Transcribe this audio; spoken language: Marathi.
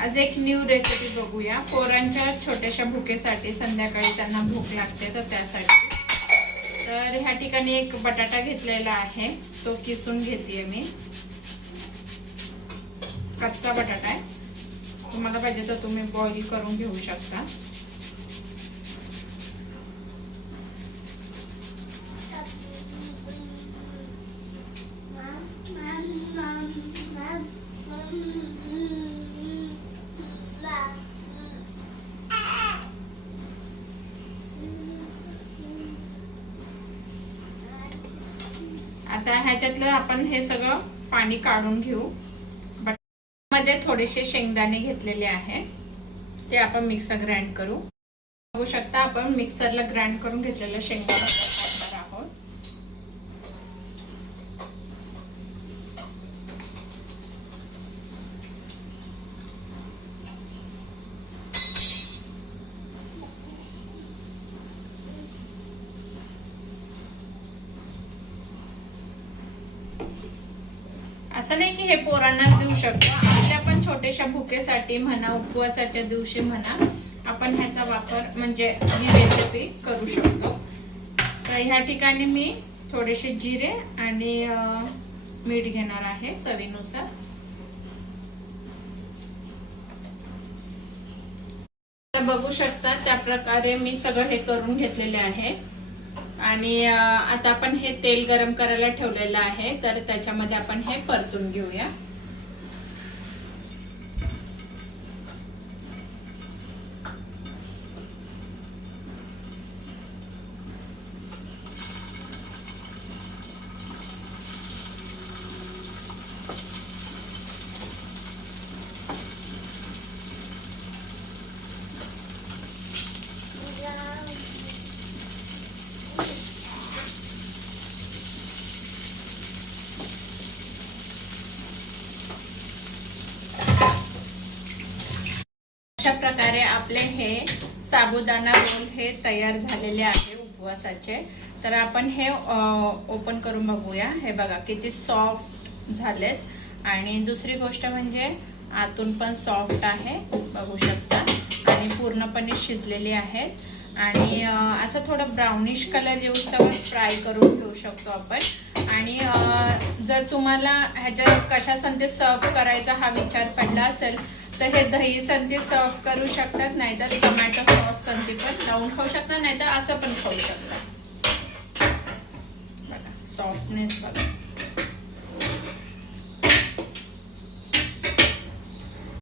आज एक न्यू रेसिपी बघूया पोरांच्या छोट्याशा भुकेसाठी। संध्याकाळी त्यांना भूक लागते तर त्यासाठी। तर ह्या ठिकाणी एक बटाटा घेतलेला आहे, तो किसून घेतेय मी। कच्चा बटाटा आहे, तुम्हाला पाहिजे तर तुम्ही बॉईल करून घेऊ शकता। आता ह्याच्यातलं आपण हे सगळं पाणी काढून घेऊ। मध्ये थोडेसे शेंगदाणे घेतलेले आहे, ते आपण मिक्सर ग्राइंड करू। बघू शकता आपण मिक्सरला ग्राइंड करून घेतलेलं शेंगदाणे टाकणार आहोत। असं नाही की हे पोरांना देऊ शकतो, आपल्या पण छोट्याशा भुकेसाठी म्हणा, उपवासाच्या दिवशी म्हणा, आपण ह्याचा वापर म्हणजे ही रेसिपी करू शकतो। तर ह्या ठिकाणी मी थोडेसे जिरे आणि मीठ घेणार आहे चवीनुसार। बघू शकता त्या प्रकारे मी सगळं हे करून घेतलेले आहे। आणि आता आपण हे तेल गरम करायला ठेवलेलं आहे, तर त्याच्यामध्ये आपण हे परतून घेऊया। अशा प्रकारे आपले हे साबुदाणा रोल हे तयार झालेले आहे उपवासाचे। तर आपण हे ओपन करून बघूया। हे बघा किती सॉफ्ट झालेत आणि दुसरी गोष्ट म्हणजे आतून पण सॉफ्ट आहे, बघू शकता, आणि पूर्णपणे शिजलेले आहेत। आणि असं थोडं ब्राउनिश कलर येऊस्तोवर फ्राय करून घेऊ शकतो आपण। आणि जर तुम्हाला ह्याच्यात कशा संधी सर्व करायचा हा विचार पडला असेल तर हे दही संधी सर्व करू शकतात, नाहीतर टोमॅटो सॉस संधी पण लावून खाऊ शकता, नाहीतर असं पण खाऊ शकता। बघा सॉफ्टनेस बघा।